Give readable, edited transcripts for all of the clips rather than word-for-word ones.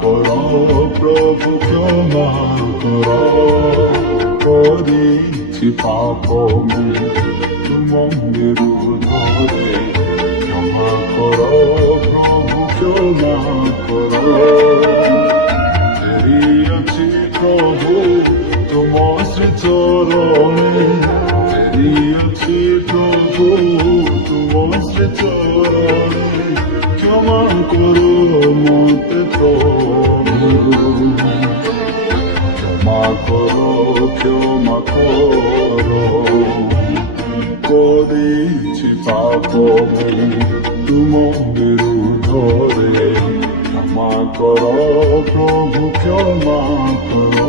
করো প্রভু ক্ষমা করো, করেছি পাপ তোমাদের উদরে, ক্ষমা করো প্রভু ক্ষমা করো। ফেরিয়াছি প্রভু তোমার শ্রীচরণে, ফেরিয়াছি প্রভু তোমার শ্রীচরণে, ক্ষমা করো মতে প্রভু, ক্ষমা করো ক্ষমা করো, করেছি পাপ তোমাদের উদরে, ক্ষমা করো প্রভু ক্ষমা করো।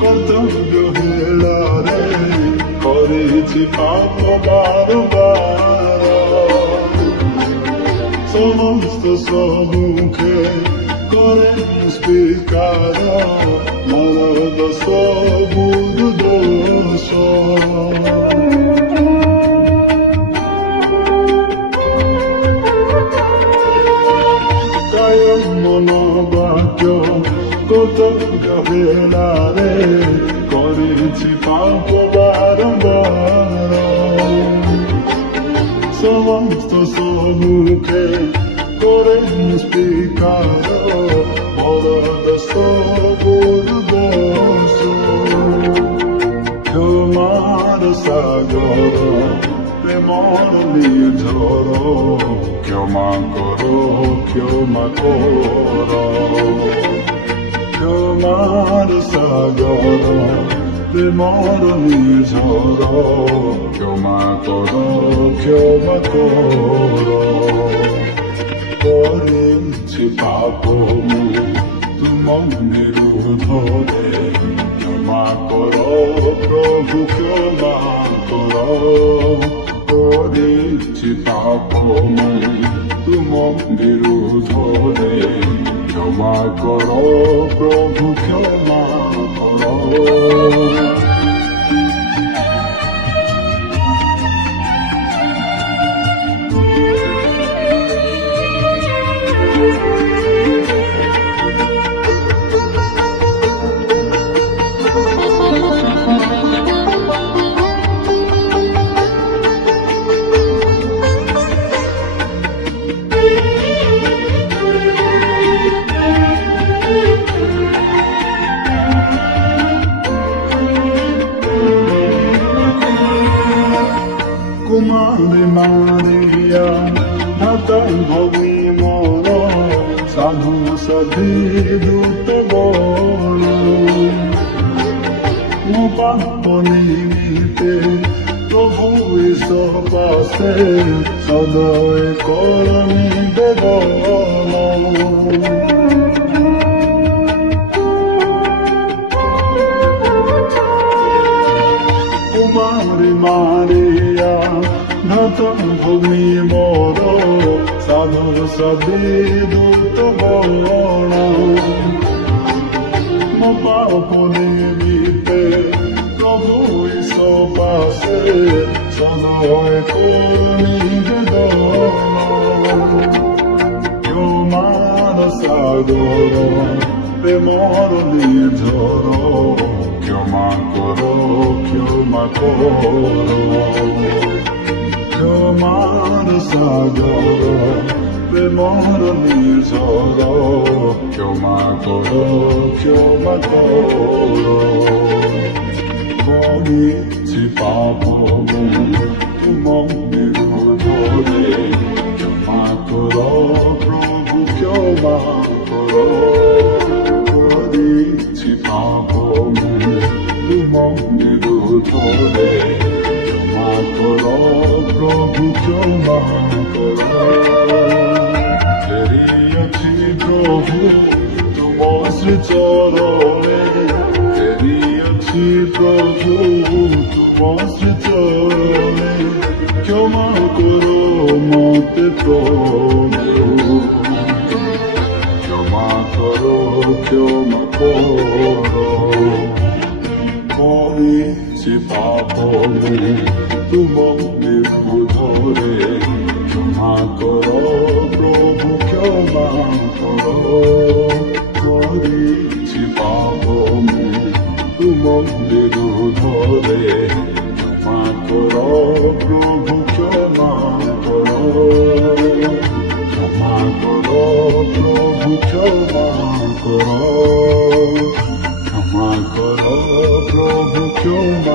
কর্তব্য হেলারে করেছি পাপ বারবার, সমস্ত সম্মুখে করে স্বীকার মরদ সবু দোষ। কায় মনোবাক্য কর্তব্য হেলারে করেছি পাপ বারবার, সমস্ত সম্মুখে করে স্বীকার মরদ সবুর দোষ। ক্ষমার সাগর প্রেমর নির্ঝর, ক্ষমা করো ক্ষমা করো, ক্ষমার সাগর প্রেমর নির্ঝর, ক্ষমা করো ক্ষমা করো। করেছি পাপ তোমাদের উদরে, ক্ষমা করো প্রভু ক্ষমা করো, করেছি পাপ তোমাদের উদরে, ক্ষমা করো প্রভু ক্ষমা করো। কুমারী মারিয়া ঢাকাই ভবি মন, সাধু সাধী দূত বল, মো পাপ নিমিতে প্রভু ঈশ্বর পাশে সদয় করমি বেদন। কুমারী মারিয়া ঢাকাই ভূমি মোর, সাধু সাধী দূত বল, মো পাপ নিমিতে প্রভু ঈশ্বর পাশে সদয় করমি বেদন। ক্ষমার সাগর প্রেমর নির্ঝর, ক্ষমা করো ক্ষমা করো, ক্ষমার সাগর প্রেমর নির্ঝর, ক্ষমা করো ক্ষমা করো। করেছি পাপ তোমাদের উদরে, ক্ষমা করো প্রভু ক্ষমা করো, করেছি পাপ তোমাদের উদরে, ক্ষমা করো প্রভু ক্ষমা করো। ফেরিয়াছি প্রভু তোমার শ্রীচরণে, ফেরিয়াছি প্রভু তোমার শ্রীচরণে, ক্ষমা করো মতে প্রভু, ক্ষমা করো, ক্ষমা করো। করেছি পাপ তোমাদের ধরে, ক্ষমা করো প্রভু, ক্ষমা করো। করেছি পাপ তোমাদের ধরে, ক্ষমা করো প্রভু, ক্ষমা করো। ক্ষমা করো প্রভু, ক্ষমা করো। ক্ষমা করো প্রভু, ক্ষমা